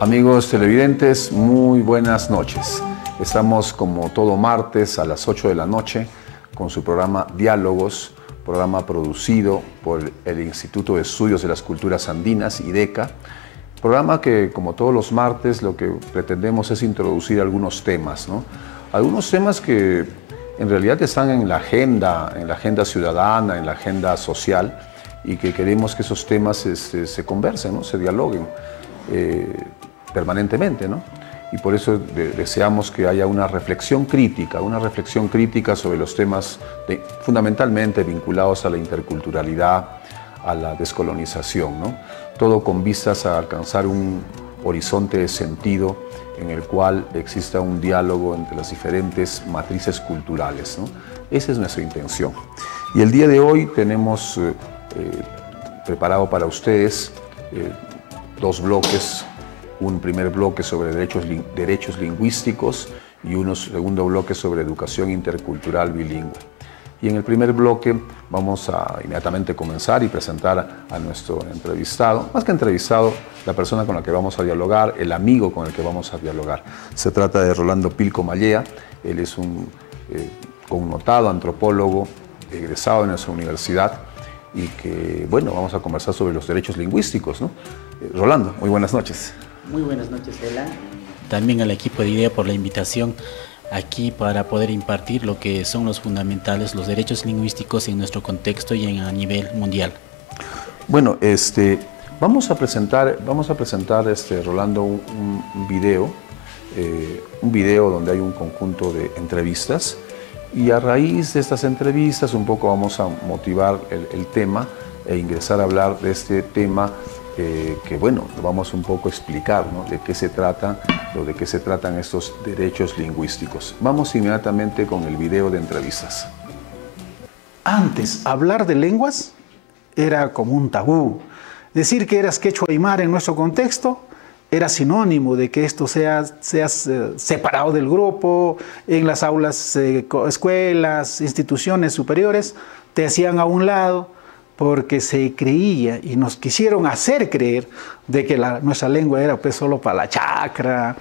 Amigos televidentes, muy buenas noches. Estamos como todo martes a las 8 de la noche con su programa Diálogos, programa producido por el Instituto de Estudios de las Culturas Andinas, IDECA, programa que como todos los martes lo que pretendemos es introducir algunos temas, ¿no? Algunos temas que en realidad están en la agenda ciudadana, en la agenda social, y que queremos que esos temas se conversen, ¿no? Se dialoguen permanentemente, ¿no? Y por eso deseamos que haya una reflexión crítica sobre los temas fundamentalmente vinculados a la interculturalidad, a la descolonización, ¿no? Todo con vistas a alcanzar un horizonte de sentido en el cual exista un diálogo entre las diferentes matrices culturales, ¿no? Esa es nuestra intención. Y el día de hoy tenemos preparado para ustedes dos bloques. Un primer bloque sobre derechos lingüísticos y un segundo bloque sobre educación intercultural bilingüe. Y en el primer bloque vamos a inmediatamente comenzar y presentar a nuestro entrevistado, más que entrevistado, la persona con la que vamos a dialogar, el amigo con el que vamos a dialogar. Se trata de Rolando Pilco Mallea. Él es un connotado antropólogo egresado de nuestra universidad y que, bueno, vamos a conversar sobre los derechos lingüísticos, ¿no? Rolando, muy buenas noches. Muy buenas noches, Ela. También al equipo de IDEA por la invitación aquí para poder impartir lo que son los fundamentales, los derechos lingüísticos en nuestro contexto y a nivel mundial. Bueno, vamos a presentar, Rolando, un video donde hay un conjunto de entrevistas, y a raíz de estas entrevistas un poco vamos a motivar el tema e ingresar a hablar de este tema que bueno, vamos un poco a explicar, ¿no? De qué se trata o de qué se tratan estos derechos lingüísticos. Vamos inmediatamente con el video de entrevistas. Antes, hablar de lenguas era como un tabú. Decir que eras quechua aymara en nuestro contexto era sinónimo de que esto seas separado del grupo. En las aulas, escuelas, instituciones superiores, te hacían a un lado, porque se creía y nos quisieron hacer creer de que nuestra lengua era pues solo para la chacra.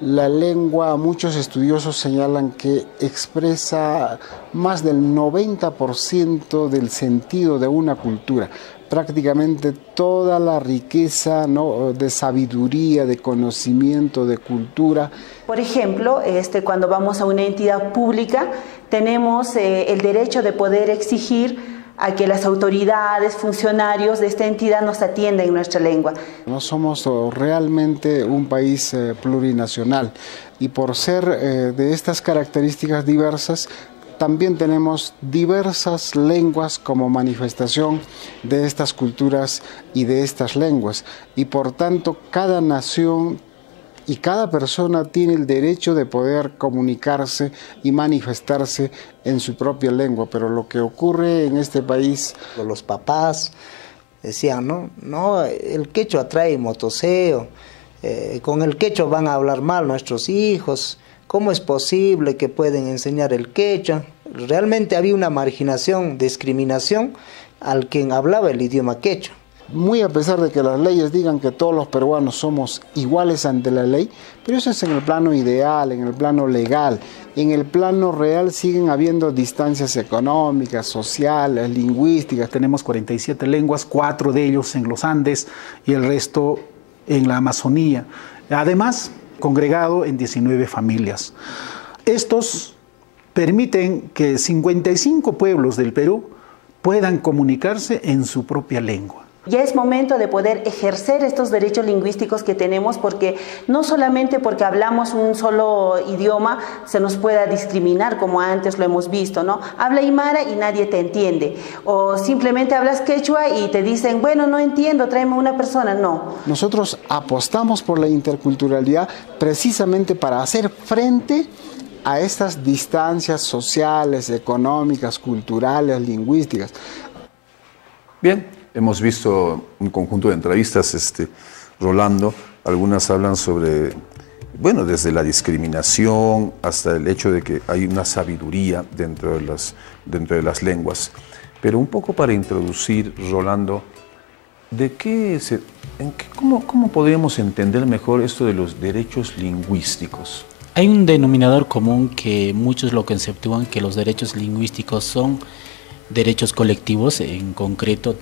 La lengua, muchos estudiosos señalan que expresa más del 90% del sentido de una cultura. Prácticamente toda la riqueza, ¿no?, de sabiduría, de conocimiento, de cultura. Por ejemplo, cuando vamos a una entidad pública, tenemos el derecho de poder exigir a que las autoridades, funcionarios de esta entidad nos atiendan en nuestra lengua. No somos realmente un país plurinacional, y por ser de estas características diversas, también tenemos diversas lenguas como manifestación de estas culturas y de estas lenguas, y por tanto cada nación y cada persona tiene el derecho de poder comunicarse y manifestarse en su propia lengua. Pero lo que ocurre en este país... Los papás decían, no, el quechua trae motoseo, con el quechua van a hablar mal nuestros hijos, ¿cómo es posible que pueden enseñar el quechua? Realmente había una marginación, discriminación al quien hablaba el idioma quechua. Muy a pesar de que las leyes digan que todos los peruanos somos iguales ante la ley, pero eso es en el plano ideal, en el plano legal. En el plano real siguen habiendo distancias económicas, sociales, lingüísticas. Tenemos 47 lenguas, 4 de ellos en los Andes y el resto en la Amazonía. Además, congregado en 19 familias. Estos permiten que 55 pueblos del Perú puedan comunicarse en su propia lengua. Ya es momento de poder ejercer estos derechos lingüísticos que tenemos, porque no solamente porque hablamos un solo idioma se nos pueda discriminar como antes lo hemos visto, ¿no? Habla aymara y nadie te entiende, o simplemente hablas quechua y te dicen, bueno, no entiendo, tráeme una persona. No. Nosotros apostamos por la interculturalidad precisamente para hacer frente a estas distancias sociales, económicas, culturales, lingüísticas. Bien. Hemos visto un conjunto de entrevistas, Rolando. Algunas hablan sobre, bueno, desde la discriminación hasta el hecho de que hay una sabiduría dentro de las lenguas. Pero un poco para introducir, Rolando, ¿Cómo podríamos entender mejor esto de los derechos lingüísticos? Hay un denominador común que muchos lo conceptúan, que los derechos lingüísticos son derechos colectivos, en concreto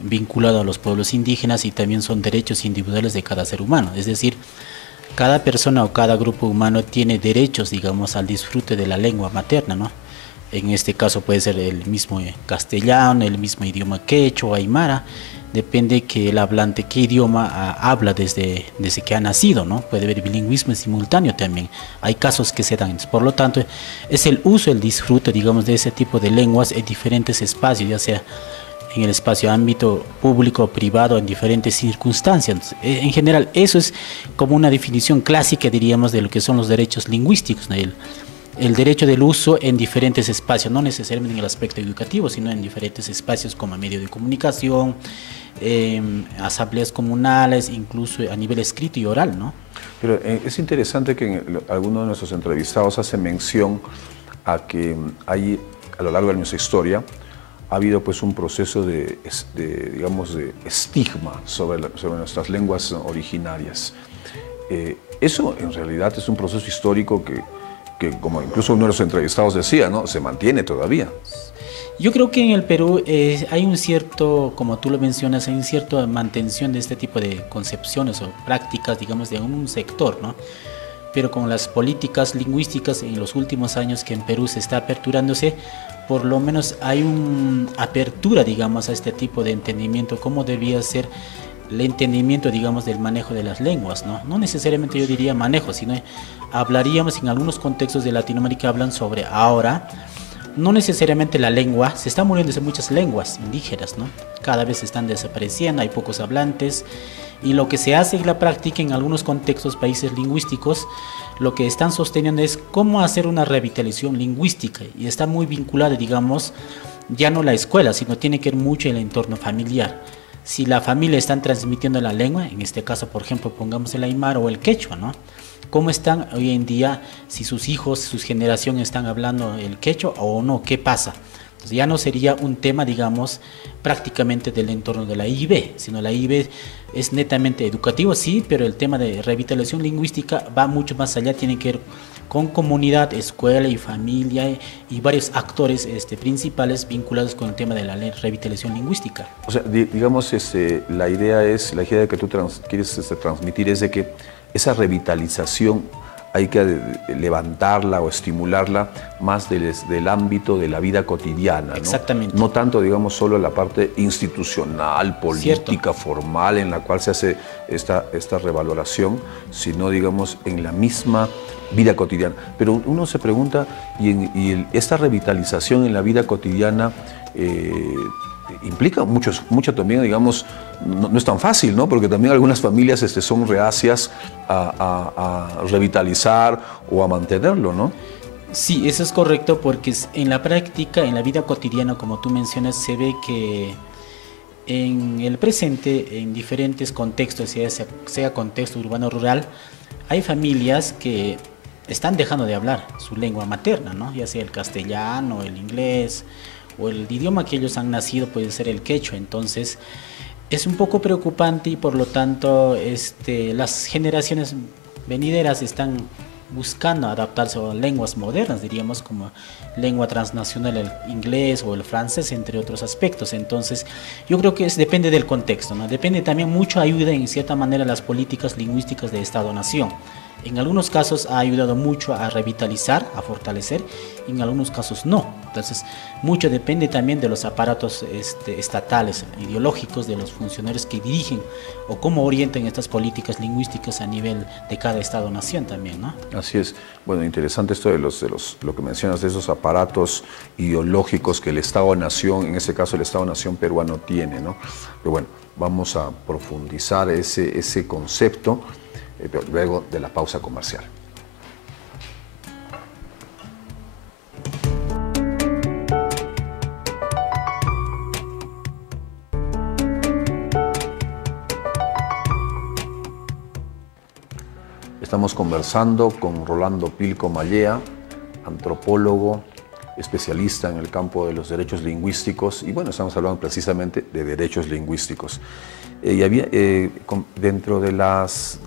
vinculados a los pueblos indígenas, y también son derechos individuales de cada ser humano. Es decir, cada persona o cada grupo humano tiene derechos, digamos, al disfrute de la lengua materna, ¿no? En este caso puede ser el mismo castellano, el mismo idioma quechua o aymara, depende que el hablante qué idioma habla desde que ha nacido, ¿no? Puede haber bilingüismo simultáneo también, hay casos que se dan. Por lo tanto, es el uso, el disfrute, digamos, de ese tipo de lenguas en diferentes espacios, ya sea en el espacio ámbito público o privado, en diferentes circunstancias. En general, eso es como una definición clásica, diríamos, de lo que son los derechos lingüísticos, ¿no? El derecho del uso en diferentes espacios, no necesariamente en el aspecto educativo, sino en diferentes espacios como medio de comunicación, asambleas comunales, incluso a nivel escrito y oral, ¿no? Pero es interesante que alguno de nuestros entrevistados hace mención a que hay, a lo largo de nuestra historia, ha habido pues un proceso digamos, de estigma sobre nuestras lenguas originarias. Eso en realidad es un proceso histórico que como incluso uno de los entrevistados decía, ¿no?, se mantiene todavía. Yo creo que en el Perú hay un cierto, como tú lo mencionas, hay un cierto mantención de este tipo de concepciones o prácticas, digamos, de un sector, ¿no? Pero con las políticas lingüísticas en los últimos años que en Perú se está aperturándose, por lo menos hay una apertura, digamos, a este tipo de entendimiento, cómo debía ser el entendimiento, digamos, del manejo de las lenguas, ¿no? No necesariamente yo diría manejo, sino hablaríamos en algunos contextos de Latinoamérica, hablan sobre ahora, no necesariamente la lengua, se están muriendo muchas lenguas indígenas, ¿no? Cada vez están desapareciendo, hay pocos hablantes, y lo que se hace en la práctica en algunos contextos, países lingüísticos, lo que están sosteniendo es cómo hacer una revitalización lingüística, y está muy vinculada, digamos, ya no la escuela, sino tiene que ver mucho el entorno familiar. Si la familia está transmitiendo la lengua, en este caso, por ejemplo, pongamos el aymara o el quechua, ¿no? ¿Cómo están hoy en día, si sus hijos, sus generaciones están hablando el quechua o no? ¿Qué pasa? Entonces ya no sería un tema, digamos, prácticamente del entorno de la IIB, sino la IIB es netamente educativo, sí, pero el tema de revitalización lingüística va mucho más allá, tiene que ver con comunidad, escuela y familia y varios actores principales vinculados con el tema de la revitalización lingüística. O sea, digamos, la idea que tú quieres transmitir es de que esa revitalización hay que levantarla o estimularla más del ámbito de la vida cotidiana, ¿no? Exactamente. No tanto, digamos, solo la parte institucional, política, formal, en la cual se hace esta revaloración, sino, digamos, en la misma vida cotidiana. Pero uno se pregunta, esta revitalización en la vida cotidiana implica mucho también, digamos, no es tan fácil, ¿no? Porque también algunas familias son reacias a revitalizar o a mantenerlo, ¿no? Sí, eso es correcto, porque en la práctica, en la vida cotidiana, como tú mencionas, se ve que en el presente, en diferentes contextos, sea contexto urbano o rural, hay familias que están dejando de hablar su lengua materna, ¿no? Ya sea el castellano, el inglés o el idioma que ellos han nacido, puede ser el quechua. Entonces es un poco preocupante y por lo tanto las generaciones venideras están buscando adaptarse a lenguas modernas, diríamos, como lengua transnacional, el inglés o el francés, entre otros aspectos. Entonces yo creo que depende del contexto, ¿no? Depende también mucho, ayuda en cierta manera las políticas lingüísticas de Estado-Nación. En algunos casos ha ayudado mucho a revitalizar, a fortalecer, y en algunos casos no. Entonces, mucho depende también de los aparatos estatales, ideológicos, de los funcionarios que dirigen o cómo orientan estas políticas lingüísticas a nivel de cada Estado-Nación también, ¿no? Así es. Bueno, interesante esto de lo que mencionas, de esos aparatos ideológicos que el Estado-Nación, en ese caso el Estado-Nación peruano, tiene, ¿no? Pero bueno, vamos a profundizar ese concepto luego de la pausa comercial. Estamos conversando con Rolando Pilco Mallea, antropólogo, especialista en el campo de los derechos lingüísticos, y bueno, estamos hablando precisamente de derechos lingüísticos. Y había, dentro de las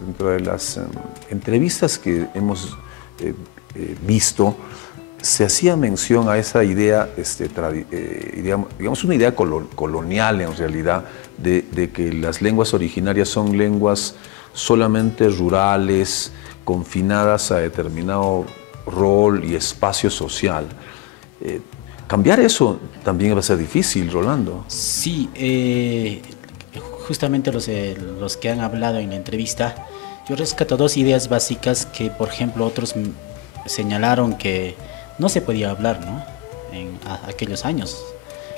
entrevistas que hemos visto, se hacía mención a esa idea, digamos una idea colonial en realidad, de que las lenguas originarias son lenguas solamente rurales, confinadas a determinado rol y espacio social. Cambiar eso también va a ser difícil, Rolando. Sí, justamente los que han hablado en la entrevista, yo rescato dos ideas básicas que, por ejemplo, otros señalaron que no se podía hablar, ¿no?, en aquellos años,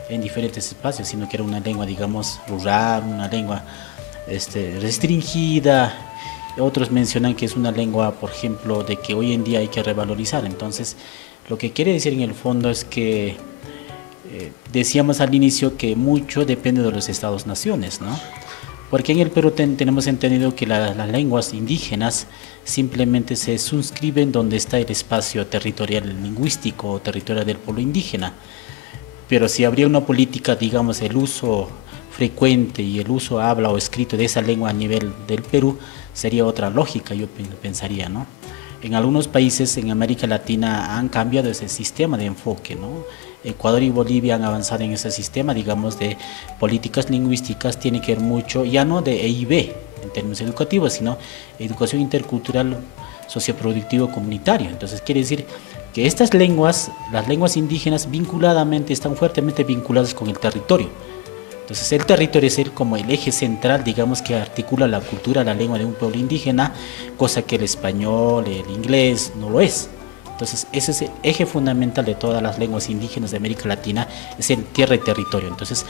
en diferentes espacios, sino que era una lengua, digamos, rural, una lengua restringida. Otros mencionan que es una lengua, por ejemplo, de que hoy en día hay que revalorizar. Entonces, lo que quiere decir en el fondo es que decíamos al inicio que mucho depende de los estados-naciones, ¿no? Porque en el Perú tenemos entendido que las lenguas indígenas simplemente se suscriben donde está el espacio territorial lingüístico o territorial del pueblo indígena. Pero si habría una política, digamos, el uso frecuente y el uso habla o escrito de esa lengua a nivel del Perú, sería otra lógica, yo pensaría, ¿no? En algunos países en América Latina han cambiado ese sistema de enfoque, ¿no? Ecuador y Bolivia han avanzado en ese sistema, digamos, de políticas lingüísticas. Tiene que ver mucho, ya no de EIB en términos educativos, sino educación intercultural, socioproductivo, comunitario. Entonces quiere decir que estas lenguas, las lenguas indígenas, vinculadamente, están fuertemente vinculadas con el territorio. Entonces el territorio es como el eje central, digamos, que articula la cultura, la lengua de un pueblo indígena, cosa que el español, el inglés no lo es. Entonces ese es el eje fundamental de todas las lenguas indígenas de América Latina, es el tierra y territorio. Entonces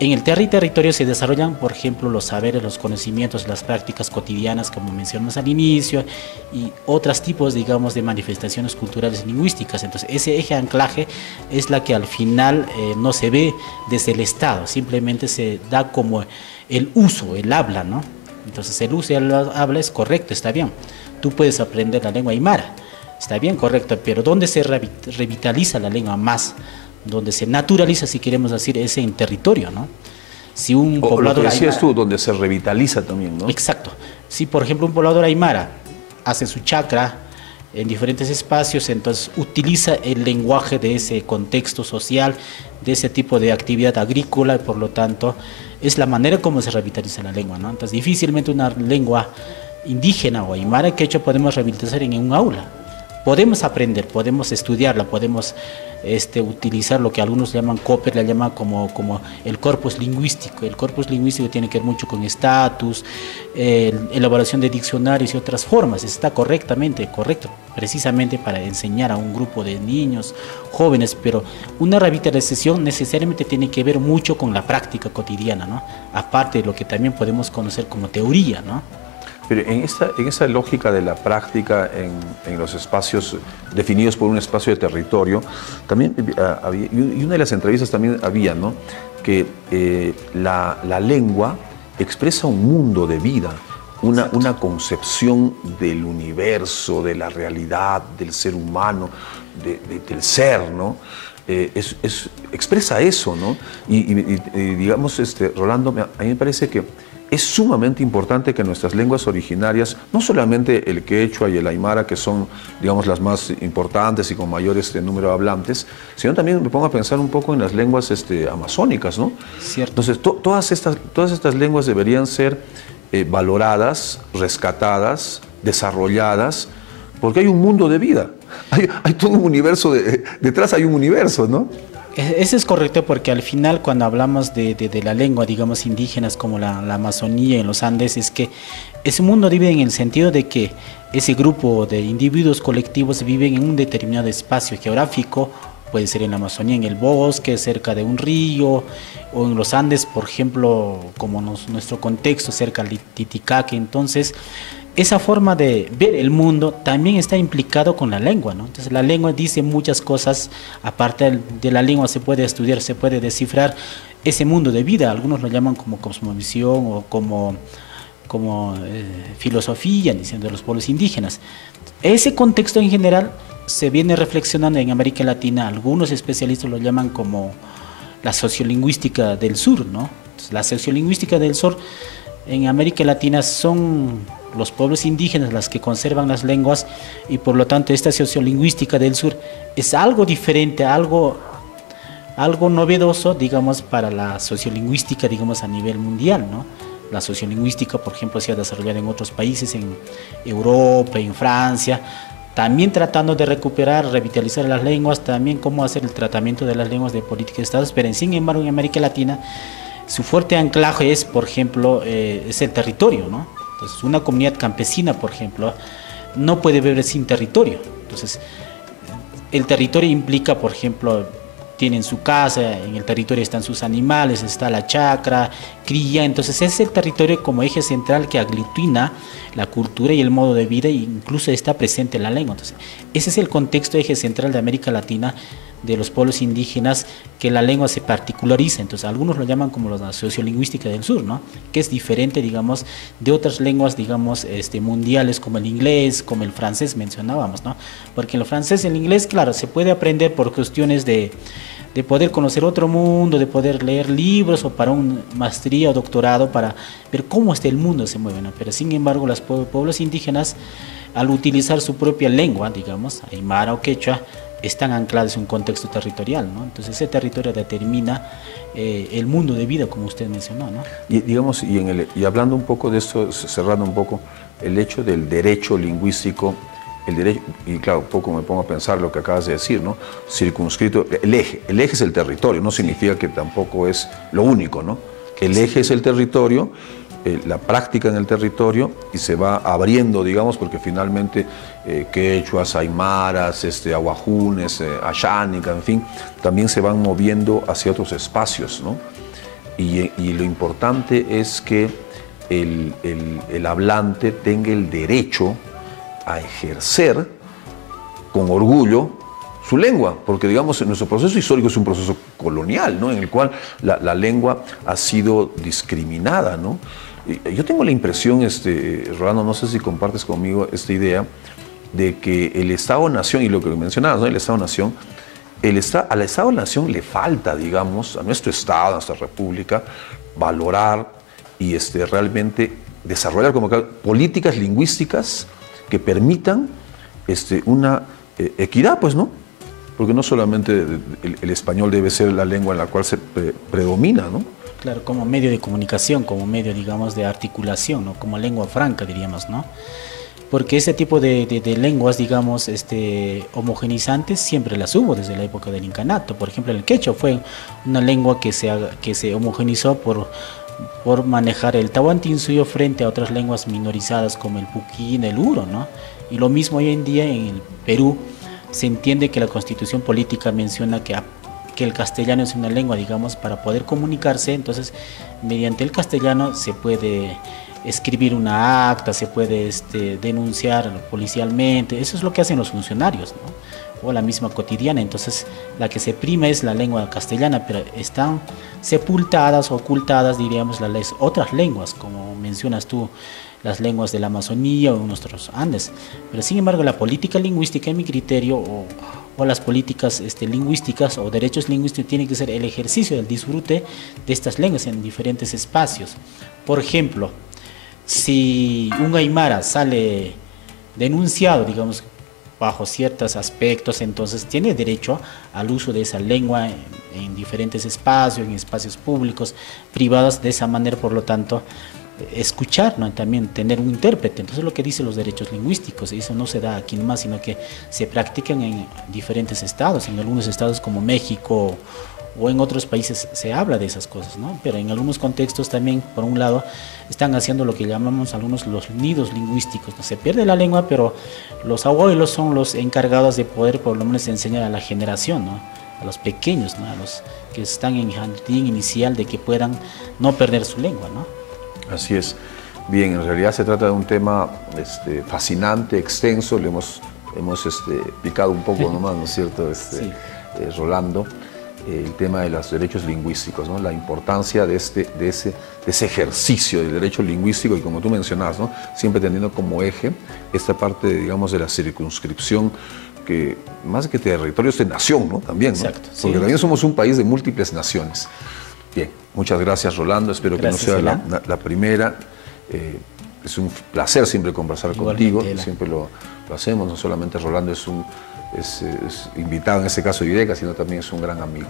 en el tierra y territorio se desarrollan, por ejemplo, los saberes, los conocimientos, las prácticas cotidianas, como mencionamos al inicio, y otros tipos, digamos, de manifestaciones culturales y lingüísticas. Entonces ese eje de anclaje es la que al final no se ve desde el Estado, simplemente se da como el uso, el habla, ¿no? Entonces el uso y el habla es correcto, está bien. Tú puedes aprender la lengua aymara, está bien, correcto, pero ¿dónde se revitaliza la lengua más? Donde se naturaliza, si queremos decir, es en territorio, ¿no? Si un poblador lo que decías aymara, tú, donde se revitaliza también, ¿no? Exacto. Si, por ejemplo, un poblador aymara hace su chacra en diferentes espacios, entonces utiliza el lenguaje de ese contexto social, de ese tipo de actividad agrícola, y por lo tanto es la manera como se revitaliza la lengua, ¿no? Entonces difícilmente una lengua indígena o aymara quechua podemos revitalizar en un aula. Podemos aprender, podemos estudiarla, podemos utilizar lo que algunos llaman COPER, la llaman como el corpus lingüístico. El corpus lingüístico tiene que ver mucho con estatus, elaboración de diccionarios y otras formas. Está correcto, precisamente para enseñar a un grupo de niños, jóvenes, pero una revitalización necesariamente tiene que ver mucho con la práctica cotidiana, ¿no? Aparte de lo que también podemos conocer como teoría, ¿no? Pero en esa lógica de la práctica en los espacios definidos por un espacio de territorio, también había, y una de las entrevistas también había, ¿no?, que la lengua expresa un mundo de vida, una concepción del universo, de la realidad, del ser humano, del ser, ¿no? Expresa eso, ¿no? Y digamos, Rolando, a mí me parece que es sumamente importante que nuestras lenguas originarias, no solamente el quechua y el aymara, que son, digamos, las más importantes y con mayor número de hablantes, sino también me pongo a pensar un poco en las lenguas amazónicas, ¿no? Cierto. Entonces, todas estas lenguas deberían ser valoradas, rescatadas, desarrolladas, porque hay un mundo de vida, hay todo un universo, detrás hay un universo, ¿no? Eso es correcto, porque al final cuando hablamos de la lengua, digamos, indígenas como la Amazonía en los Andes, es que ese mundo vive en el sentido de que ese grupo de individuos colectivos viven en un determinado espacio geográfico, puede ser en la Amazonía, en el bosque, cerca de un río, o en los Andes, por ejemplo, como nuestro contexto, cerca del Titicaca. Entonces, esa forma de ver el mundo también está implicado con la lengua, ¿no? Entonces la lengua dice muchas cosas. Aparte de la lengua se puede estudiar, se puede descifrar ese mundo de vida. Algunos lo llaman como cosmovisión o como filosofía, diciendo, de los pueblos indígenas. Ese contexto en general se viene reflexionando en América Latina, algunos especialistas lo llaman como la sociolingüística del sur, ¿no? Entonces, la sociolingüística del sur en América Latina son los pueblos indígenas las que conservan las lenguas, y por lo tanto esta sociolingüística del sur es algo diferente, algo novedoso, digamos, para la sociolingüística, digamos, a nivel mundial, ¿no? La sociolingüística, por ejemplo, se ha desarrollado en otros países, en Europa, en Francia, también tratando de recuperar, revitalizar las lenguas, también cómo hacer el tratamiento de las lenguas de política de Estados, pero sin embargo en América Latina su fuerte anclaje es, por ejemplo, es el territorio, ¿no? Entonces, una comunidad campesina, por ejemplo, no puede vivir sin territorio. Entonces, el territorio implica, por ejemplo, tienen su casa, en el territorio están sus animales, está la chacra, cría, entonces es el territorio como eje central que aglutina la cultura y el modo de vida, e incluso está presente la lengua. Entonces, ese es el contexto, eje central de América Latina, de los pueblos indígenas, que la lengua se particulariza. Entonces, algunos lo llaman como la sociolingüística del sur, ¿no? Que es diferente, digamos, de otras lenguas, digamos, mundiales, como el inglés, como el francés mencionábamos, ¿no? Porque en el francés, el inglés, claro, se puede aprender por cuestiones de poder conocer otro mundo, de poder leer libros, o para una maestría o doctorado, para ver cómo el mundo se mueve, ¿no? Pero sin embargo, los pueblos indígenas, al utilizar su propia lengua, digamos, aymara o quechua, están anclados en un contexto territorial, ¿no? Entonces ese territorio determina el mundo de vida, como usted mencionó, ¿no? Y digamos, y hablando un poco de esto, cerrando un poco, el hecho del derecho lingüístico, el derecho, y claro, un poco me pongo a pensar lo que acabas de decir, ¿no? Circunscrito, el eje es el territorio, no significa que tampoco es lo único, ¿no? El eje es el territorio, la práctica en el territorio, y se va abriendo, digamos, porque finalmente quechuas, aymaras, aguajunes, ayánica, en fin, también se van moviendo hacia otros espacios, ¿no? Y lo importante es que el hablante tenga el derecho a ejercer con orgullo su lengua, porque digamos nuestro proceso histórico es un proceso colonial, ¿no? En el cual la lengua ha sido discriminada, ¿no? Yo tengo la impresión, Rolando, no sé si compartes conmigo esta idea, de que el Estado-Nación, y lo que mencionabas, ¿no? El Estado-Nación, al Estado-Nación le falta, digamos, a nuestro Estado, a nuestra República, valorar y realmente desarrollar como políticas lingüísticas que permitan una equidad, pues, ¿no? Porque no solamente el español debe ser la lengua en la cual se predomina, ¿no? Claro, como medio de comunicación, como medio, digamos, de articulación, ¿no? Como lengua franca, diríamos, ¿no? Porque ese tipo de lenguas, digamos, homogenizantes, siempre las hubo desde la época del incanato. Por ejemplo, el quechua fue una lengua que se homogenizó por manejar el tahuantinsuyo frente a otras lenguas minorizadas como el puquín, el uro, ¿no? Y lo mismo hoy en día en el Perú, se entiende que la Constitución política menciona que el castellano es una lengua, digamos, para poder comunicarse. Entonces, mediante el castellano se puede escribir una acta, se puede denunciar policialmente. Eso es lo que hacen los funcionarios, ¿no? O la misma cotidiana. Entonces, la que se prima es la lengua castellana, pero están sepultadas, ocultadas, diríamos, las otras lenguas, como mencionas tú, las lenguas de la Amazonía o nuestros Andes. Pero sin embargo, la política lingüística, en mi criterio, o las políticas lingüísticas o derechos lingüísticos, tienen que ser el ejercicio del disfrute de estas lenguas en diferentes espacios. Por ejemplo, si un aymara sale denunciado, digamos, bajo ciertos aspectos, entonces tiene derecho al uso de esa lengua en diferentes espacios, en espacios públicos, privados. De esa manera, por lo tanto, escuchar, ¿no? También tener un intérprete. Entonces, lo que dicen los derechos lingüísticos, eso no se da aquí nomás, sino que se practican en diferentes estados. En algunos estados como México o en otros países se habla de esas cosas, ¿no? Pero en algunos contextos también, por un lado, están haciendo lo que llamamos algunos los nidos lingüísticos, ¿no? Se pierde la lengua, pero los abuelos son los encargados de poder por lo menos enseñar a la generación, ¿no? A los pequeños, ¿no? A los que están en jardín inicial, de que puedan no perder su lengua, ¿no? Así es. Bien, en realidad se trata de un tema fascinante, extenso, le hemos picado un poco nomás, ¿no es cierto, sí. Rolando, el tema de los derechos lingüísticos, ¿no? La importancia de ese ejercicio del derecho lingüístico, y como tú mencionabas, ¿no? Siempre teniendo como eje esta parte, digamos, de la circunscripción que más que territorios de nación, ¿no? También, ¿no? Exacto, sí. Porque también somos un país de múltiples naciones. Bien, muchas gracias, Rolando. Espero Gracias, que no sea Elan. la primera. Es un placer siempre conversar Igualmente, contigo. Elan. Siempre lo hacemos. No solamente Rolando es invitado en este caso de IDECA, sino también es un gran amigo.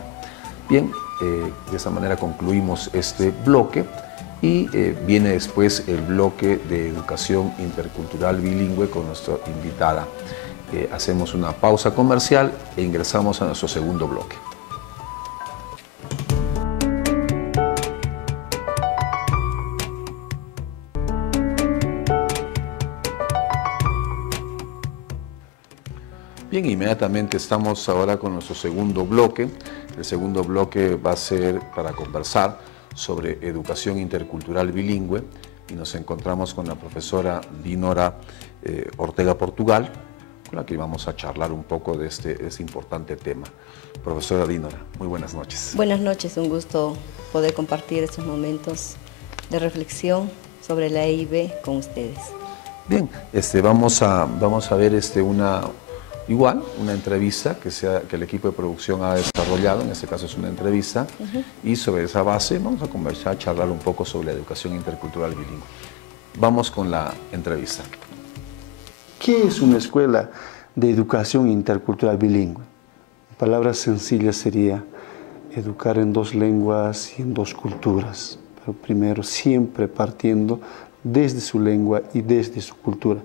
Bien, de esa manera concluimos este bloque y viene después el bloque de educación intercultural bilingüe con nuestra invitada. Hacemos una pausa comercial e ingresamos a nuestro segundo bloque. Bien, inmediatamente estamos ahora con nuestro segundo bloque. El segundo bloque va a ser para conversar sobre educación intercultural bilingüe y nos encontramos con la profesora Dinora Ortega Portugal, con la que vamos a charlar un poco de este importante tema. Profesora Dinora, muy buenas noches. Buenas noches, un gusto poder compartir estos momentos de reflexión sobre la EIB con ustedes. Bien, vamos a ver una entrevista que el equipo de producción ha desarrollado, en este caso es una entrevista, y sobre esa base vamos a conversar, charlar un poco sobre la educación intercultural bilingüe. Vamos con la entrevista. ¿Qué es una escuela de educación intercultural bilingüe? En palabras sencillas sería educar en dos lenguas y en dos culturas, pero primero siempre partiendo desde su lengua y desde su cultura,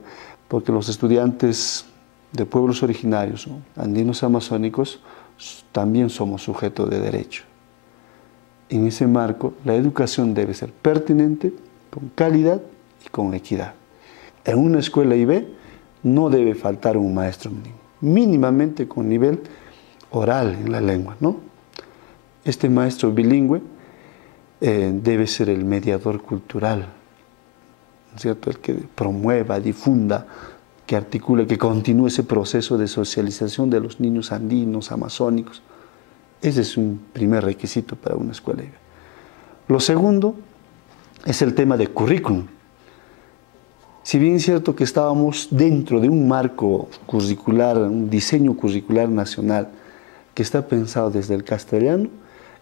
porque los estudiantes de pueblos originarios, ¿no?, andinos amazónicos, también somos sujetos de derecho. En ese marco, la educación debe ser pertinente, con calidad y con equidad. En una escuela IB no debe faltar un maestro mínimamente con nivel oral en la lengua, ¿no? Este maestro bilingüe debe ser el mediador cultural, ¿no es cierto?, el que promueva, difunda, que articule, que continúe ese proceso de socialización de los niños andinos, amazónicos. Ese es un primer requisito para una escuela IB. Lo segundo es el tema de currículum. Si bien es cierto que estábamos dentro de un marco curricular, un diseño curricular nacional que está pensado desde el castellano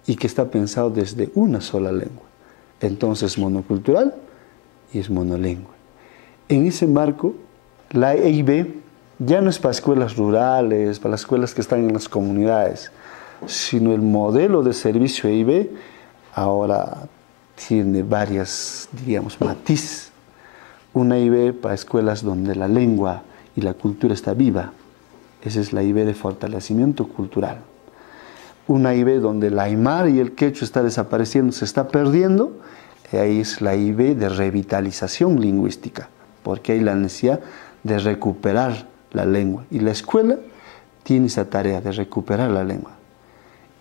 y que está pensado desde una sola lengua, entonces monocultural y es monolingüe. En ese marco, la EIB ya no es para escuelas rurales, para las escuelas que están en las comunidades, sino el modelo de servicio EIB ahora tiene varias, diríamos, matices. Una IB para escuelas donde la lengua y la cultura está viva. Esa es la IB de fortalecimiento cultural. Una IB donde el aymara y el quechua está desapareciendo, se está perdiendo. Ahí es la IB de revitalización lingüística, porque hay la necesidad de recuperar la lengua. Y la escuela tiene esa tarea de recuperar la lengua.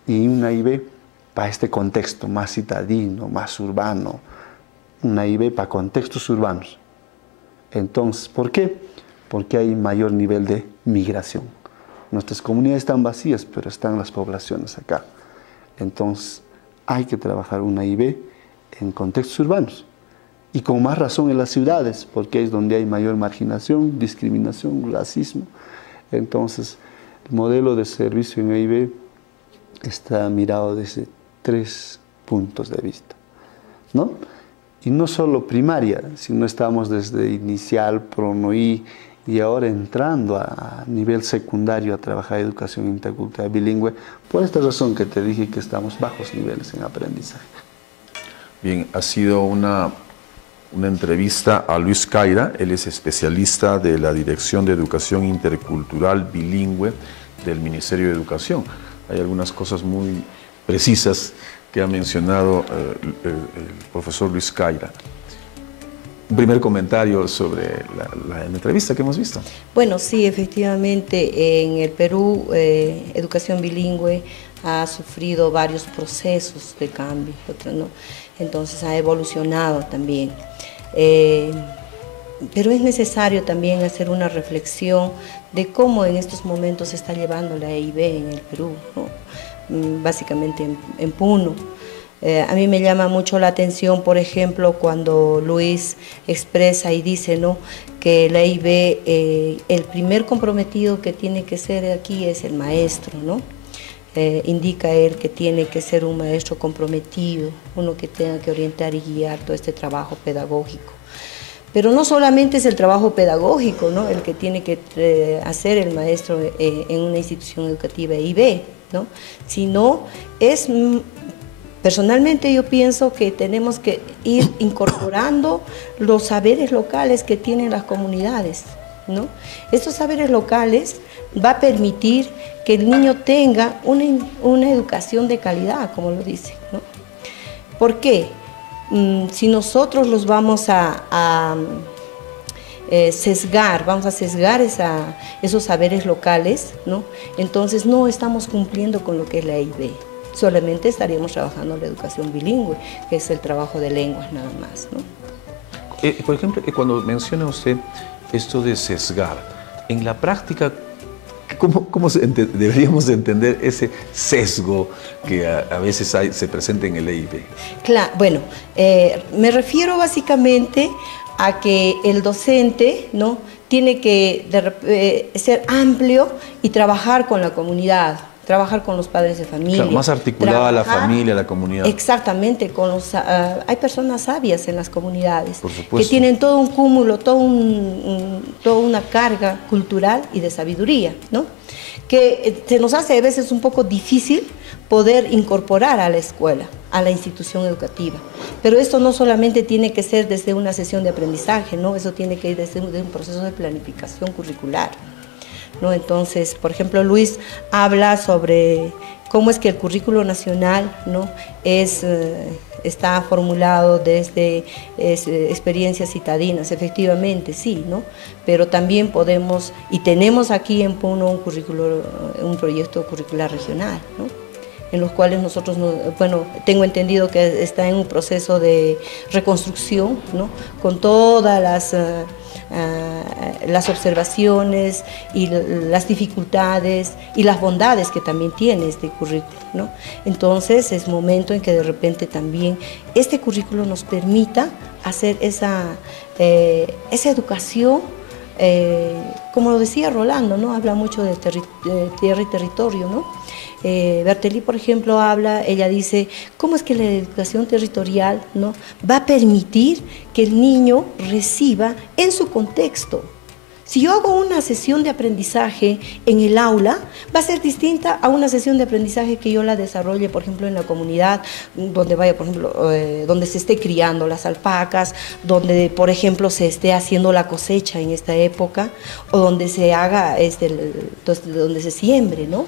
Y una IB para este contexto más citadino, más urbano. Una IB para contextos urbanos. Entonces, ¿por qué? Porque hay mayor nivel de migración. Nuestras comunidades están vacías, pero están las poblaciones acá. Entonces, hay que trabajar una IB en contextos urbanos. Y con más razón en las ciudades, porque es donde hay mayor marginación, discriminación, racismo. Entonces, el modelo de servicio en IB está mirado desde 3 puntos de vista, ¿no? Y no solo primaria, sino estamos desde inicial, pronoí, y ahora entrando a nivel secundario a trabajar educación intercultural bilingüe, por esta razón que te dije que estamos bajos niveles en aprendizaje. Bien, ha sido una entrevista a Luis Caira. Él es especialista de la Dirección de Educación Intercultural Bilingüe del Ministerio de Educación. Hay algunas cosas muy precisas que ha mencionado el profesor Luis Caira. Un primer comentario sobre la entrevista que hemos visto. Bueno, sí, efectivamente, en el Perú, educación bilingüe ha sufrido varios procesos de cambio, ¿no? Entonces ha evolucionado también. Pero es necesario también hacer una reflexión de cómo en estos momentos se está llevando la EIB en el Perú, ¿no? Básicamente en Puno. A mí me llama mucho la atención, por ejemplo, cuando Luis expresa y dice, ¿no?, que la EIB, el primer comprometido que tiene que ser aquí es el maestro, ¿no? Indica él que tiene que ser un maestro comprometido, uno que tenga que orientar y guiar todo este trabajo pedagógico. Pero no solamente es el trabajo pedagógico, ¿no?, el que tiene que hacer el maestro en una institución educativa EIB, ¿no?, sino es, personalmente yo pienso que tenemos que ir incorporando los saberes locales que tienen las comunidades, ¿no? Estos saberes locales va a permitir que el niño tenga una educación de calidad, como lo dice, ¿no? ¿Por qué? Si nosotros los vamos a sesgar, esos saberes locales, ¿no?, entonces no estamos cumpliendo con lo que es la EIB. Solamente estaríamos trabajando en la educación bilingüe, que es el trabajo de lenguas nada más, ¿no? Por ejemplo, cuando menciona usted esto de sesgar, en la práctica, ¿cómo deberíamos entender ese sesgo que a veces se presenta en el EIB? Claro, bueno, me refiero básicamente a que el docente, ¿no?, tiene que ser amplio y trabajar con la comunidad, trabajar con los padres de familia. Claro, más articulada la familia, la comunidad. Exactamente, hay personas sabias en las comunidades, por supuesto, que tienen todo un cúmulo, toda una carga cultural y de sabiduría, ¿no?, que se nos hace a veces un poco difícil poder incorporar a la escuela, a la institución educativa. Pero esto no solamente tiene que ser desde una sesión de aprendizaje, ¿no?, eso tiene que ir desde un proceso de planificación curricular, ¿no? Entonces, por ejemplo, Luis habla sobre cómo es que el currículo nacional, ¿no?, está formulado desde experiencias citadinas, efectivamente, sí, ¿no?, pero también podemos, y tenemos aquí en Puno un proyecto curricular regional, ¿no?, en los cuales nosotros, bueno, tengo entendido que está en un proceso de reconstrucción, ¿no?, con todas las observaciones y las dificultades y las bondades que también tiene este currículo, ¿no? Entonces es momento en que de repente también este currículo nos permita hacer esa educación, como lo decía Rolando, ¿no?, habla mucho de tierra y territorio, ¿no? Bertelli, por ejemplo, ella dice, ¿cómo es que la educación territorial, ¿no?, va a permitir que el niño reciba en su contexto? Si yo hago una sesión de aprendizaje en el aula, va a ser distinta a una sesión de aprendizaje que yo la desarrolle, por ejemplo, en la comunidad, donde vaya, por ejemplo, donde se esté criando las alpacas, donde, por ejemplo, se esté haciendo la cosecha en esta época, o donde se haga, donde se siembre, ¿no?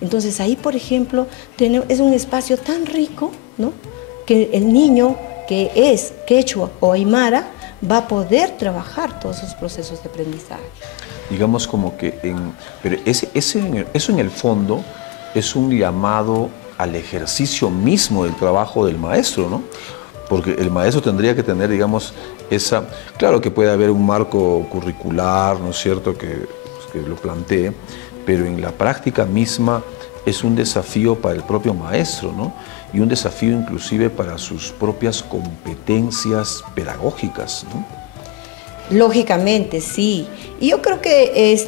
Entonces ahí, por ejemplo, es un espacio tan rico, ¿no?, que el niño que es quechua o aymara va a poder trabajar todos esos procesos de aprendizaje. Digamos como que, pero eso en el fondo es un llamado al ejercicio mismo del trabajo del maestro, ¿no? Porque el maestro tendría que tener, digamos, claro que puede haber un marco curricular, ¿no es cierto?, que lo plantee, pero en la práctica misma es un desafío para el propio maestro, ¿no?, y un desafío inclusive para sus propias competencias pedagógicas, ¿no? Lógicamente, sí. Y yo creo que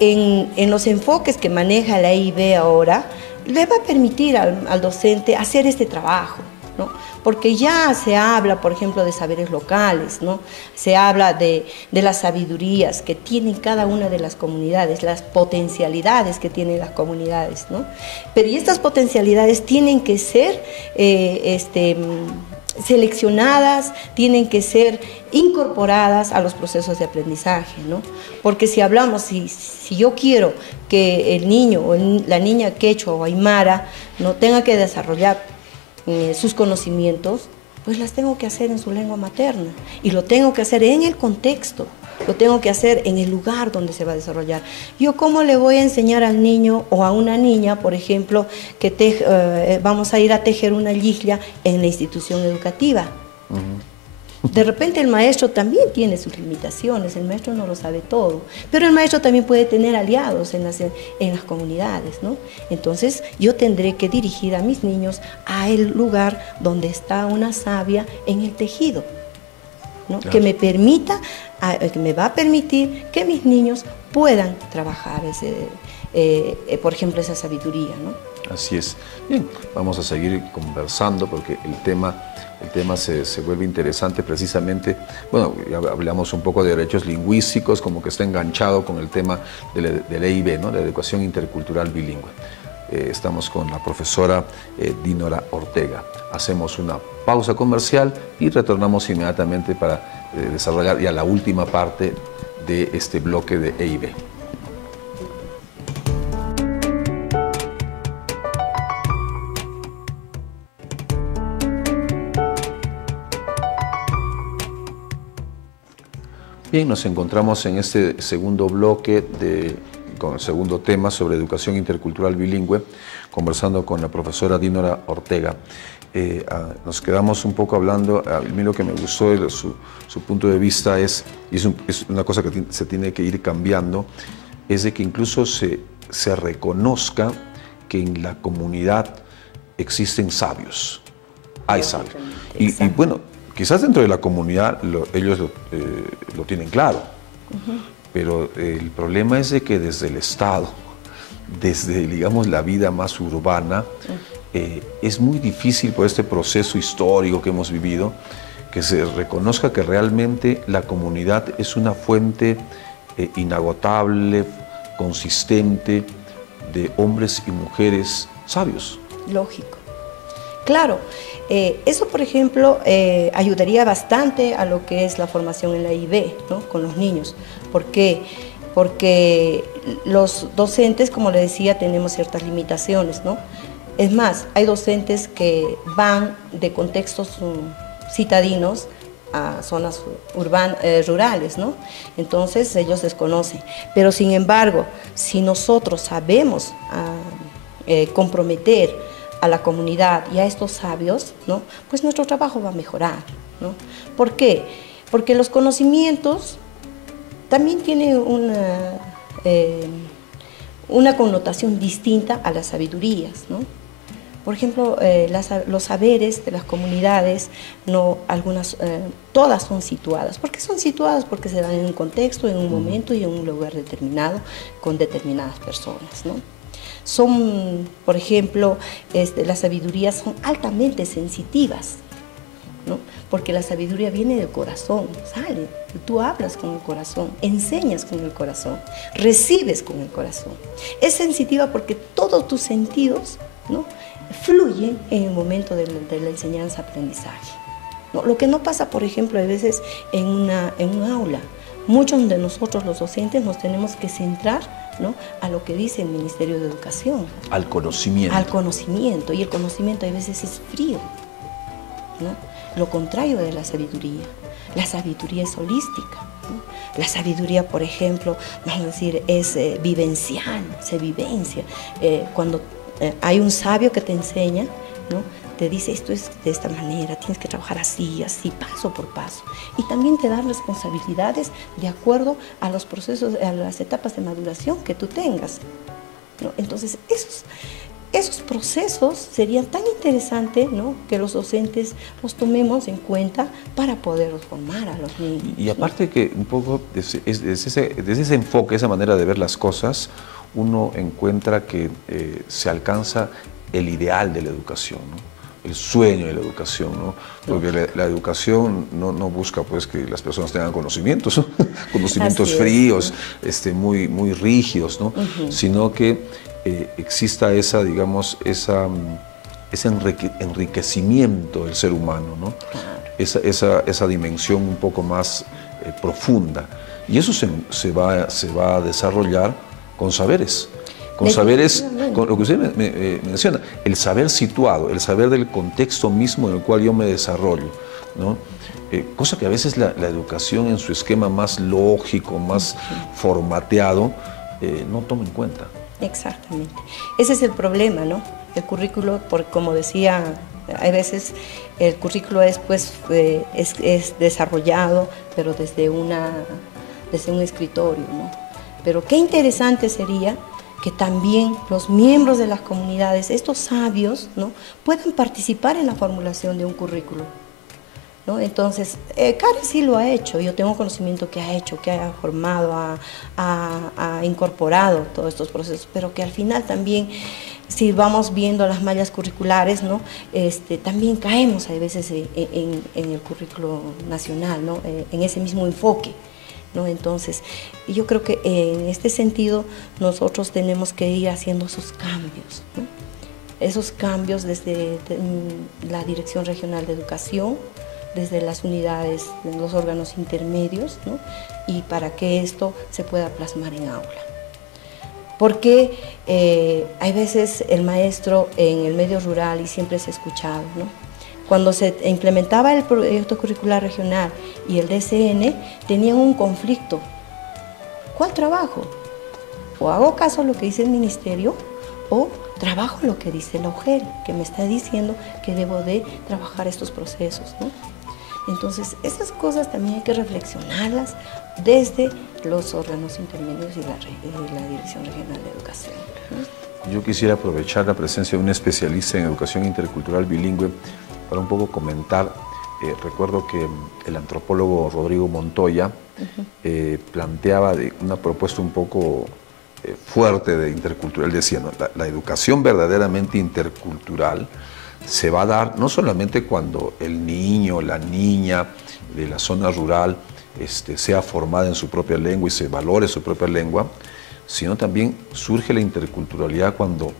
en los enfoques que maneja la EIB ahora, le va a permitir al docente hacer este trabajo, ¿no? Porque ya se habla, por ejemplo, de saberes locales, ¿no? Se habla de las sabidurías que tienen cada una de las comunidades, las potencialidades que tienen las comunidades, ¿no? Pero y estas potencialidades tienen que ser seleccionadas, tienen que ser incorporadas a los procesos de aprendizaje, ¿no? Porque si hablamos, si yo quiero que el niño o la niña quechua o aymara no tenga que desarrollar sus conocimientos, pues las tengo que hacer en su lengua materna y lo tengo que hacer en el contexto, lo tengo que hacer en el lugar donde se va a desarrollar. Yo, ¿cómo le voy a enseñar al niño o a una niña, por ejemplo, que vamos a ir a tejer una liglia en la institución educativa? De repente el maestro también tiene sus limitaciones, el maestro no lo sabe todo, pero el maestro también puede tener aliados en las comunidades, ¿no? Entonces yo tendré que dirigir a mis niños a el lugar donde está una savia en el tejido, ¿no? Claro. Que me permita que me va a permitir que mis niños puedan trabajar, por ejemplo, esa sabiduría, ¿no? Así es. Bien, vamos a seguir conversando porque el tema se vuelve interesante precisamente. Bueno, ya hablamos un poco de derechos lingüísticos, como que está enganchado con el tema del EIB, ¿no? De educación intercultural bilingüe. Estamos con la profesora Dinora Ortega. Hacemos una pausa comercial y retornamos inmediatamente para desarrollar ya la última parte de este bloque de EIB. Bien, nos encontramos en este segundo bloque con el segundo tema sobre educación intercultural bilingüe, conversando con la profesora Dinora Ortega. Nos quedamos un poco hablando, a mí lo que me gustó de su punto de vista es una cosa que se tiene que ir cambiando, es de que incluso se reconozca que en la comunidad existen sabios, hay sabios. Y bueno, quizás dentro de la comunidad ellos lo tienen claro, pero el problema es de que desde el Estado, desde, digamos, la vida más urbana, es muy difícil por este proceso histórico que hemos vivido, que se reconozca que realmente la comunidad es una fuente inagotable, consistente, de hombres y mujeres sabios. Lógico. Claro, eso por ejemplo ayudaría bastante a lo que es la formación en la IB, ¿no? Con los niños. ¿Por qué? Porque los docentes, como le decía, tenemos ciertas limitaciones, ¿no? Es más, hay docentes que van de contextos citadinos a zonas rurales, ¿no? Entonces ellos desconocen. Pero sin embargo, si nosotros sabemos comprometer a la comunidad y a estos sabios, ¿no? Pues nuestro trabajo va a mejorar, ¿no? ¿Por qué? Porque los conocimientos también tienen una connotación distinta a las sabidurías, ¿no? Por ejemplo, los saberes de las comunidades, todas son situadas. ¿Por qué son situadas? Porque se dan en un contexto, en un momento y en un lugar determinado, con determinadas personas, ¿no? Son, por ejemplo, las sabidurías son altamente sensitivas, ¿no? Porque la sabiduría viene del corazón, sale. Tú hablas con el corazón, enseñas con el corazón, recibes con el corazón. Es sensitiva porque todos tus sentidos, ¿no? fluyen en el momento de la enseñanza-aprendizaje, ¿no? Lo que no pasa, por ejemplo, a veces en un aula. Muchos de nosotros, los docentes, nos tenemos que centrar, ¿no? a lo que dice el Ministerio de Educación. Al conocimiento. Al conocimiento, y el conocimiento a veces es frío, ¿no? Lo contrario de la sabiduría. La sabiduría es holística, ¿no? La sabiduría, por ejemplo, vamos a decir, es vivencial, se vivencia. Cuando hay un sabio que te enseña, ¿no? Te dice esto es de esta manera, tienes que trabajar así, así, paso por paso. Y también te da responsabilidades de acuerdo a los procesos, a las etapas de maduración que tú tengas, ¿no? Entonces, esos procesos serían tan interesantes, ¿no? que los docentes los tomemos en cuenta para poder formar a los niños. Y aparte, ¿no? que un poco desde ese enfoque, esa manera de ver las cosas, uno encuentra que se alcanza el ideal de la educación, ¿no? El sueño de la educación, ¿no? Porque la educación no busca pues que las personas tengan conocimientos, ¿no? conocimientos fríos, muy, muy rígidos, ¿no? Sino que exista ese enriquecimiento del ser humano, ¿no? Esa dimensión un poco más profunda. Y eso se va a desarrollar con saberes. Con saberes, con lo que usted menciona, el saber situado, el saber del contexto mismo en el cual yo me desarrollo, ¿no? Cosa que a veces la educación en su esquema más lógico, más formateado, no toma en cuenta. Exactamente. Ese es el problema, ¿no? El currículo, como decía, hay veces el currículo es desarrollado, pero desde un escritorio, ¿no? Pero qué interesante sería que también los miembros de las comunidades, estos sabios, ¿no? puedan participar en la formulación de un currículo. ¿no? Entonces, CARE sí lo ha hecho, yo tengo conocimiento que ha hecho, que ha formado, ha incorporado todos estos procesos, pero que al final también, si vamos viendo las mallas curriculares, ¿no? También caemos a veces en el currículo nacional, ¿no? En ese mismo enfoque, ¿no? Entonces, yo creo que en este sentido nosotros tenemos que ir haciendo esos cambios, ¿no? Esos cambios desde la Dirección Regional de Educación, desde las unidades, los órganos intermedios, ¿no? Y para que esto se pueda plasmar en aula. Porque hay veces el maestro en el medio rural, y siempre se ha escuchado, ¿no? Cuando se implementaba el proyecto curricular regional y el DCN, tenían un conflicto. ¿Cuál trabajo? O hago caso a lo que dice el ministerio, o trabajo lo que dice la UGEL, que me está diciendo que debo de trabajar estos procesos, ¿no? Entonces, esas cosas también hay que reflexionarlas desde los órganos intermedios y la Dirección Regional de Educación, ¿no? Yo quisiera aprovechar la presencia de un especialista en educación intercultural bilingüe para un poco comentar. Recuerdo que el antropólogo Rodrigo Montoya planteaba una propuesta un poco fuerte de intercultural. Él decía, ¿no? La educación verdaderamente intercultural se va a dar no solamente cuando el niño, la niña de la zona rural sea formada en su propia lengua y se valore su propia lengua, sino también surge la interculturalidad cuando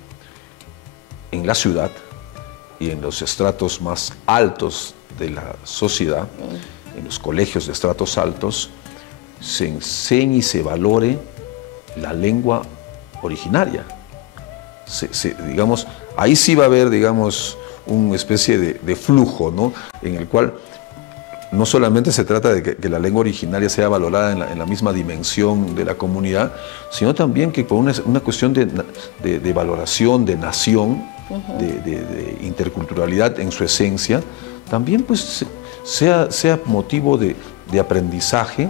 en la ciudad y en los estratos más altos de la sociedad, en los colegios de estratos altos, se enseñe y se valore la lengua originaria. Digamos, ahí sí va a haber, digamos, una especie de flujo, ¿no? En el cual no solamente se trata de que la lengua originaria sea valorada en la misma dimensión de la comunidad, sino también que por una cuestión de valoración, de nación, de interculturalidad en su esencia, también pues sea motivo de aprendizaje.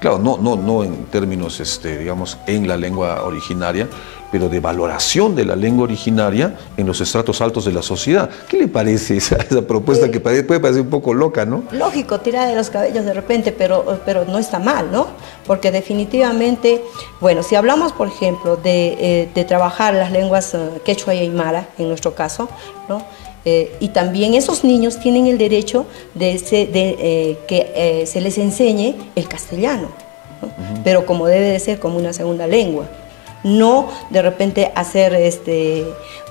Claro, no en términos, digamos, en la lengua originaria, pero de valoración de la lengua originaria en los estratos altos de la sociedad. ¿Qué le parece esa propuesta que puede parecer un poco loca, ¿no? Lógico, tirada de los cabellos de repente, pero no está mal, ¿no? Porque definitivamente, bueno, si hablamos, por ejemplo, de trabajar las lenguas quechua y aymara, en nuestro caso, ¿no? Y también esos niños tienen el derecho de que se les enseñe el castellano, ¿no? Pero como debe de ser como una segunda lengua. No de repente hacer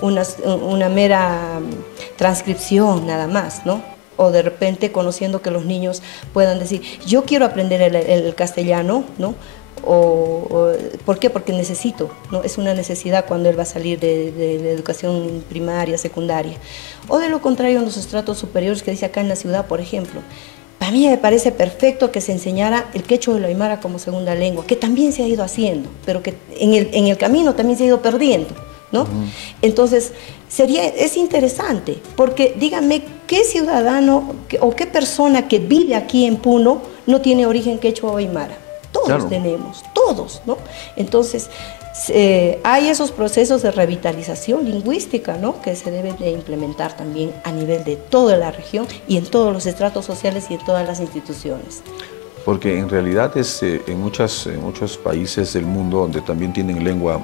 una mera transcripción nada más, ¿no? O de repente conociendo que los niños puedan decir, yo quiero aprender el castellano, ¿no? ¿Por qué? Porque necesito, ¿no? Es una necesidad cuando él va a salir de la educación primaria, secundaria. O de lo contrario, en los estratos superiores que dice acá en la ciudad, por ejemplo. Para mí me parece perfecto que se enseñara el quechua y el aymara como segunda lengua, que también se ha ido haciendo, pero que en el camino también se ha ido perdiendo, ¿no? Entonces, es interesante, porque díganme, ¿qué ciudadano o qué persona que vive aquí en Puno no tiene origen quechua o aymara? Todos claro. Tenemos, todos, ¿no? Entonces, hay esos procesos de revitalización lingüística, ¿no? Que se deben de implementar también a nivel de toda la región y en todos los estratos sociales y en todas las instituciones. Porque en realidad en muchos países del mundo donde también tienen lengua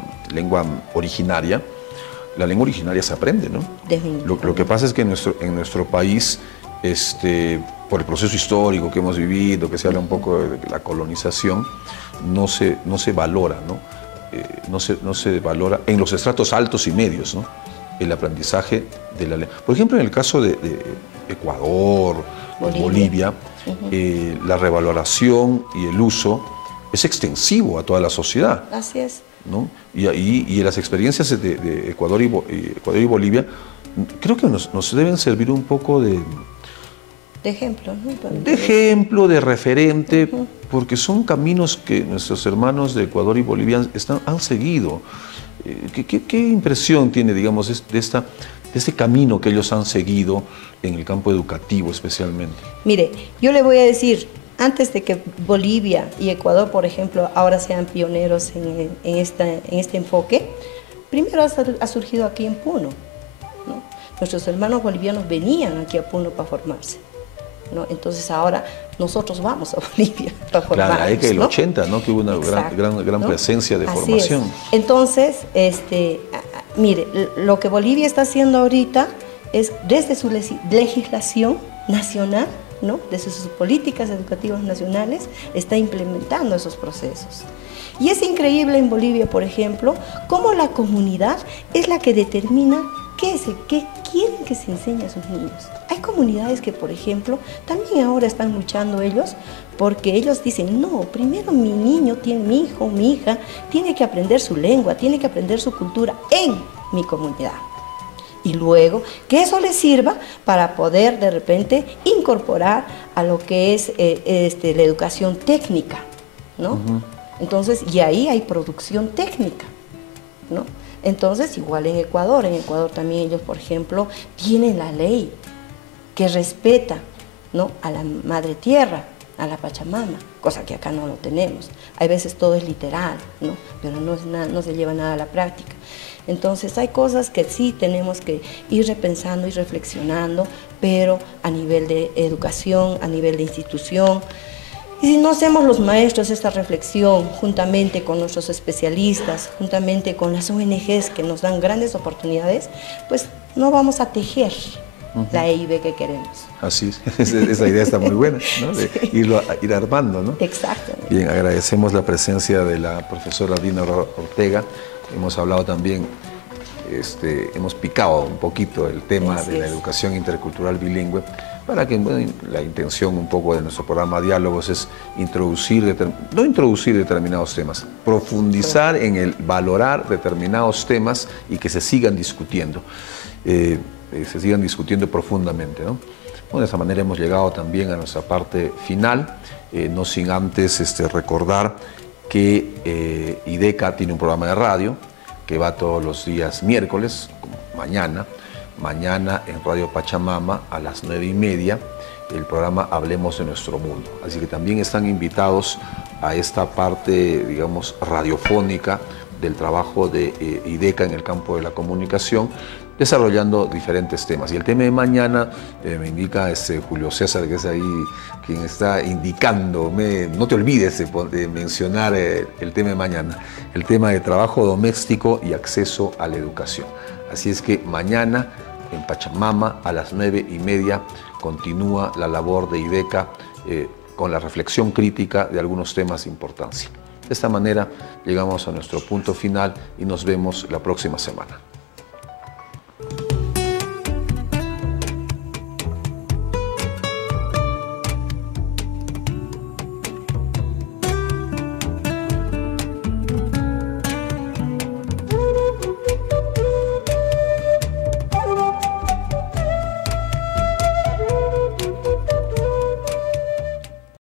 originaria, la lengua originaria se aprende, ¿no? Lo que pasa es que en nuestro país, por el proceso histórico que hemos vivido, que se habla un poco de la colonización, no se valora, ¿no? No se valora en los estratos altos y medios, ¿no? El aprendizaje de la lengua. Por ejemplo, en el caso de Ecuador, Bolivia, la revaloración y el uso es extensivo a toda la sociedad. Así es. ¿No? Y las experiencias de Ecuador y Bolivia creo que nos deben servir un poco de ejemplo, ¿no? De ejemplo, de referente, porque son caminos que nuestros hermanos de Ecuador y Bolivia han seguido. ¿Qué impresión tiene, digamos, de este camino que ellos han seguido en el campo educativo especialmente? Mire, yo le voy a decir, antes de que Bolivia y Ecuador, por ejemplo, ahora sean pioneros en este enfoque, primero ha surgido aquí en Puno, ¿no? Nuestros hermanos bolivianos venían aquí a Puno para formarse. ¿no? Entonces ahora nosotros vamos a Bolivia a formarnos. Claro, la década del ¿no? 80, ¿no? Que hubo una gran ¿no? presencia de Así formación. Es. Entonces, mire, lo que Bolivia está haciendo ahorita es desde su legislación nacional, ¿no? Desde sus políticas educativas nacionales, está implementando esos procesos. Y es increíble en Bolivia, por ejemplo, cómo la comunidad es la que determina qué quieren que se enseñe a sus niños. Hay comunidades que, por ejemplo, también ahora están luchando ellos, porque ellos dicen, no, primero mi niño, mi hijo, mi hija, tiene que aprender su lengua, tiene que aprender su cultura en mi comunidad. Y luego que eso les sirva para poder de repente incorporar a lo que es la educación técnica, ¿no? Entonces, y ahí hay producción técnica, ¿no? Entonces, igual en Ecuador también ellos, por ejemplo, tienen la ley que respeta, ¿no? A la madre tierra, a la Pachamama, cosa que acá no lo tenemos. Hay veces todo es literal, ¿no? Pero no se lleva nada a la práctica. Entonces hay cosas que sí tenemos que ir repensando y reflexionando, pero a nivel de educación, a nivel de institución. Y si no hacemos los maestros esta reflexión, juntamente con nuestros especialistas, juntamente con las ONGs que nos dan grandes oportunidades, pues no vamos a tejer la EIB que queremos. Así es, esa idea está muy buena, ¿no? De ir armando, ¿no? Exactamente. Bien, agradecemos la presencia de la profesora Dina Ortega. Hemos hablado también, hemos picado un poquito el tema de la educación intercultural bilingüe, para que, bueno, la intención un poco de nuestro programa Diálogos es no introducir determinados temas, profundizar en el valorar determinados temas y que se sigan discutiendo profundamente, ¿no? Bueno, de esta manera hemos llegado también a nuestra parte final, no sin antes recordar que IDECA tiene un programa de radio que va todos los días miércoles, como mañana en Radio Pachamama a las 9:30, el programa Hablemos de Nuestro Mundo. Así que también están invitados a esta parte, digamos, radiofónica del trabajo de IDECA en el campo de la comunicación, desarrollando diferentes temas. Y el tema de mañana, me indica Julio César, que es ahí quien está indicándome, no te olvides de mencionar el tema de mañana, el tema de trabajo doméstico y acceso a la educación. Así es que mañana en Pachamama a las 9:30 continúa la labor de IDECA con la reflexión crítica de algunos temas de importancia. De esta manera llegamos a nuestro punto final y nos vemos la próxima semana.